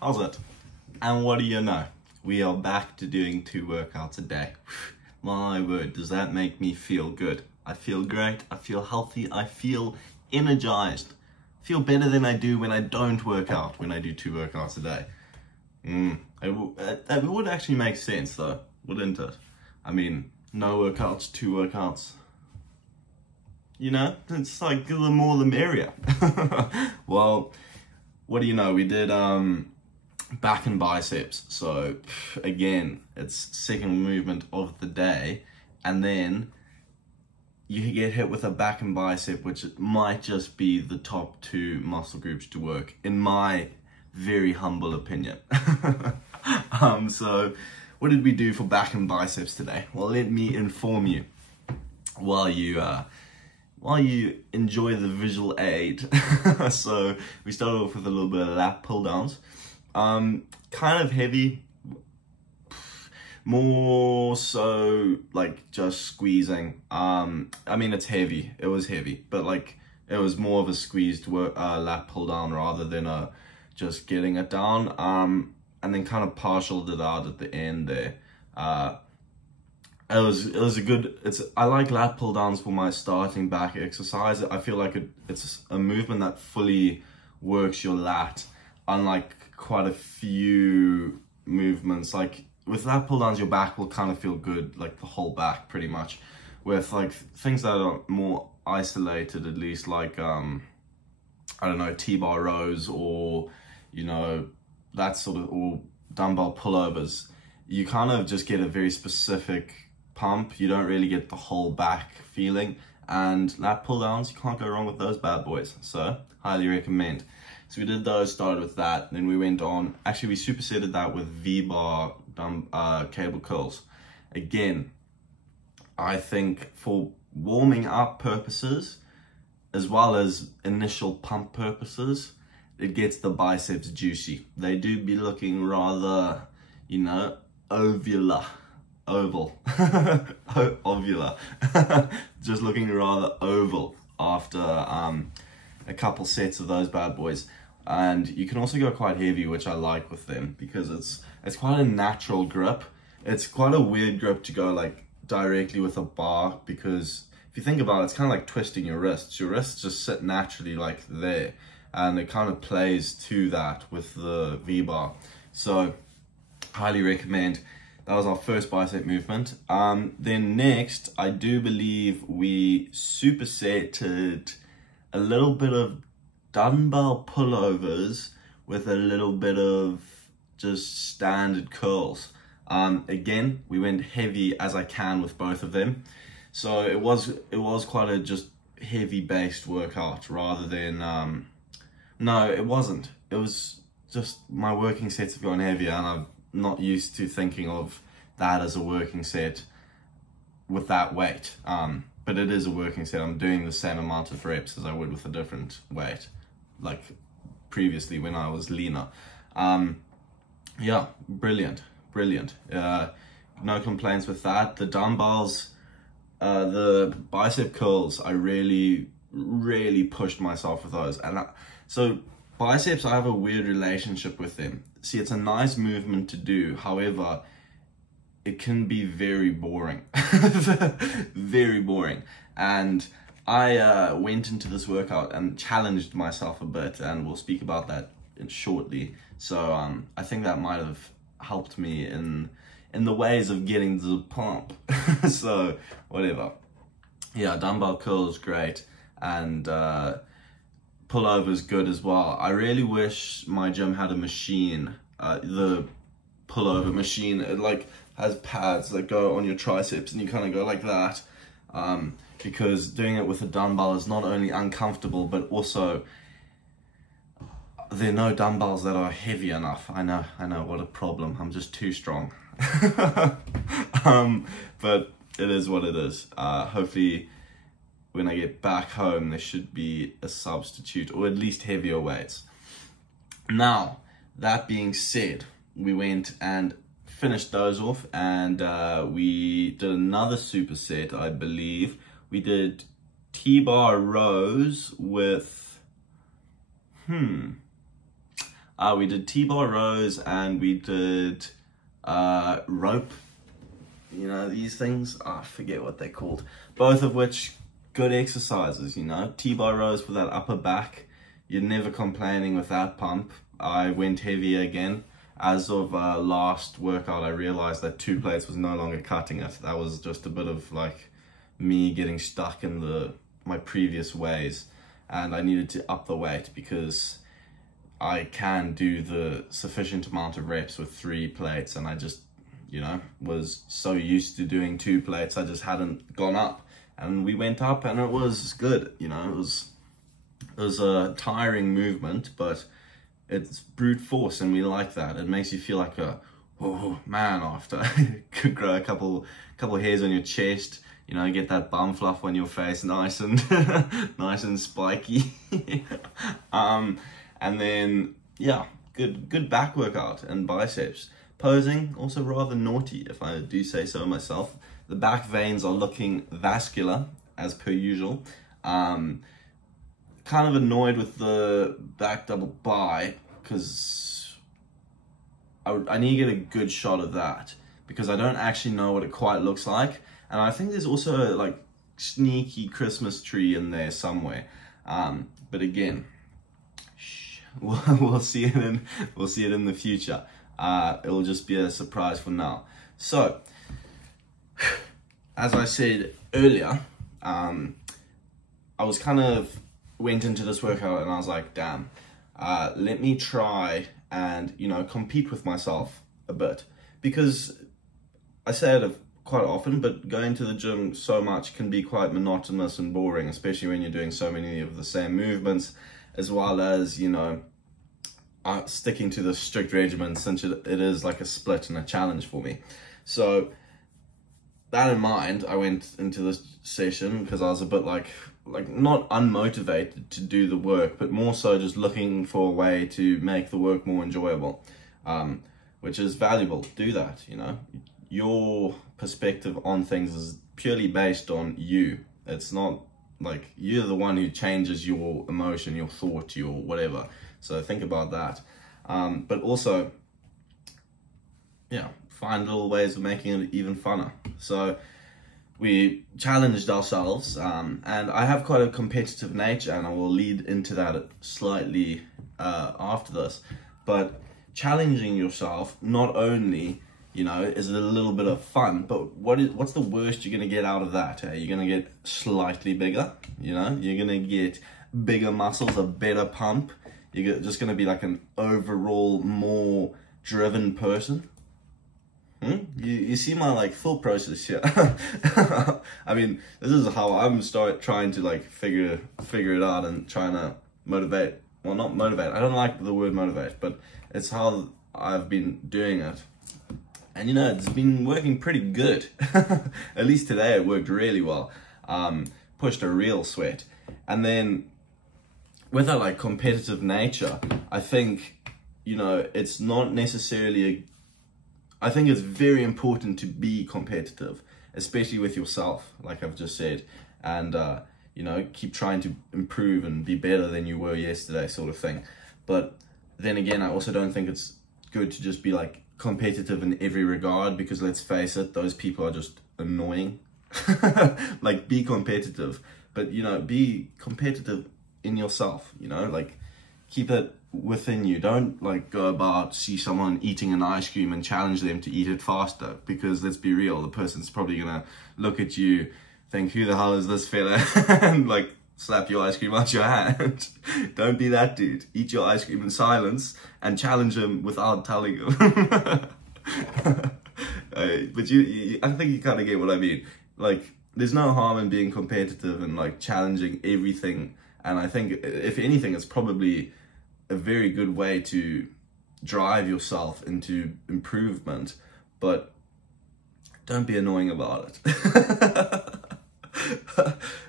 How's it? And what do you know? We are back to doing 2 workouts a day. My word, does that make me feel good? I feel great, I feel healthy, I feel energized. I feel better than I do when I don't work out, when I do 2 workouts a day. That would actually make sense though, wouldn't it? I mean, no workouts, 2 workouts. You know, it's like the more the merrier. Well, what do you know? We did back and biceps. So again, it's second movement of the day, and then you get hit with a back and bicep, which might just be the top 2 muscle groups to work, in my very humble opinion. So what did we do for back and biceps today? Well, let me inform you while you enjoy the visual aid. So we started off with a little bit of lat pull downs. Kind of heavy, more so like just squeezing. I mean, it's heavy, it was heavy, but like it was more of a squeezed lat pull down rather than just getting it down, and then kind of partialed it out at the end there. It was a good, I like lat pull downs for my starting back exercise. I feel like it's a movement that fully works your lat, unlike quite a few movements. Like with lat pull downs, your back will kind of feel good, like the whole back pretty much. With like things that are more isolated, at least, like I don't know, T-bar rows, or you know, that sort of, or dumbbell pullovers, you kind of just get a very specific pump. You don't really get the whole back feeling, and lat pull downs, you can't go wrong with those bad boys, so highly recommend. So we did those, started with that, then we went on, actually we supersetted that with V-bar cable curls. Again, I think for warming up purposes, as well as initial pump purposes, it gets the biceps juicy. They do be looking rather, you know, ovular, just looking rather oval after a couple sets of those bad boys. And you can also go quite heavy, which I like with them, because it's quite a natural grip. It's quite a weird grip to go like directly with a bar, because if you think about it, it's kind of like twisting your wrists. Your wrists just sit naturally like there, and it kind of plays to that with the V-bar. So highly recommend. That was our first bicep movement. Then next, I do believe we supersetted a little bit of dumbbell pullovers with a little bit of just standard curls. Again, we went heavy as I can with both of them. So it was quite a just heavy based workout rather than, no, it wasn't. It was just my working sets have gone heavier, and I'm not used to thinking of that as a working set with that weight. But it is a working set. I'm doing the same amount of reps as I would with a different weight, like previously when I was leaner. Yeah, brilliant. No complaints with that. The dumbbells, the bicep curls, I really pushed myself with those. And so biceps, I have a weird relationship with them. See, it's a nice movement to do. However, it can be very boring, very boring. And I went into this workout and challenged myself a bit, and we'll speak about that shortly. So I think that might have helped me in the ways of getting the pump. So whatever. Yeah, dumbbell curls great, and pullovers good as well. I really wish my gym had a machine, the pullover machine. It like has pads that go on your triceps, and you kind of go like that, because doing it with a dumbbell is not only uncomfortable, but also there are no dumbbells that are heavy enough. I know, what a problem. I'm just too strong. But it is what it is. Hopefully when I get back home, there should be a substitute, or at least heavier weights. Now, that being said, we went and finished those off, and we did another superset, I believe. We did T-bar rows with, we did T-bar rows, and we did rope, you know, these things, I forget what they're called, both of which good exercises, you know. T-bar rows for that upper back, you're never complaining with that pump. I went heavier again. As of last workout, I realized that 2 plates was no longer cutting it. That was just a bit of like me getting stuck in my previous ways, and I needed to up the weight because I can do the sufficient amount of reps with 3 plates, and I just, you know, was so used to doing 2 plates, I just hadn't gone up. And we went up, and it was good, you know. It was a tiring movement, but it's brute force, and we like that. It makes you feel like a man after. Could grow a couple hairs on your chest, you know, get that bum fluff on your face, nice and nice and spiky. And then yeah, good back workout and biceps. Posing also rather naughty, if I do say so myself. The back veins are looking vascular as per usual. Kind of annoyed with the back double bi, because I need to get a good shot of that, because I don't actually know what it quite looks like. And I think there's also a like sneaky Christmas tree in there somewhere. But again, we'll see it in the future. It will just be a surprise for now. So, as I said earlier, I was kind of went into this workout and I was like, damn, let me try and, you know, compete with myself a bit, because I say it quite often, but going to the gym so much can be quite monotonous and boring, especially when you're doing so many of the same movements, as well as, you know, sticking to the strict regimen, since it is like a split and a challenge for me. So that in mind, I went into this session because I was a bit like not unmotivated to do the work, but more so just looking for a way to make the work more enjoyable, which is valuable. Do that, you know. Your perspective on things is purely based on you. It's not like you're the one who changes your emotion, your thought, your whatever. So think about that. But also, yeah, find little ways of making it even funner. So we challenged ourselves, and I have quite a competitive nature, and I will lead into that slightly after this. But challenging yourself, not only, you know, is it a little bit of fun, but what's the worst you're going to get out of that? You're going to get slightly bigger, you know, you're going to get bigger muscles, a better pump. You're just going to be like an overall more driven person. You see my like thought process here. I mean, this is how I'm trying to like figure it out and trying to motivate. Well, not motivate. I don't like the word motivate, but it's how I've been doing it. And you know, it's been working pretty good. At least today it worked really well. Pushed a real sweat. And then with a like competitive nature, I think, you know, it's not necessarily I think it's very important to be competitive, especially with yourself, like I've just said, and you know, keep trying to improve and be better than you were yesterday, sort of thing. But then again, I also don't think it's good to just be like competitive in every regard, because let's face it, those people are just annoying. Like, be competitive, but you know, be competitive in yourself, you know, like keep it within you. Don't like go about, see someone eating an ice cream and challenge them to eat it faster, because let's be real, the person's probably gonna look at you, think, who the hell is this fella, and like slap your ice cream out your hand. Don't be that dude. Eat your ice cream in silence and challenge him without telling him. But I think you kind of get what I mean. Like, there's no harm in being competitive and like challenging everything, and I think if anything, it's probably a very good way to drive yourself into improvement. But don't be annoying about it.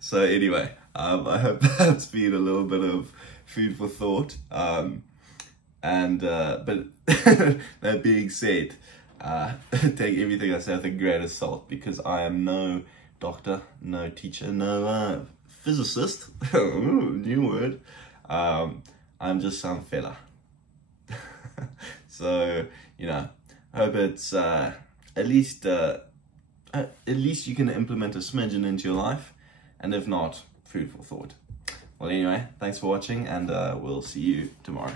So anyway, I hope that's been a little bit of food for thought. But that being said, take everything I say with a grain of salt, because I am no doctor, no teacher, no physicist. Ooh, new word. I'm just some fella. So, you know, I hope it's at least you can implement a smidgen into your life, and if not, food for thought. Well, anyway, thanks for watching, and we'll see you tomorrow.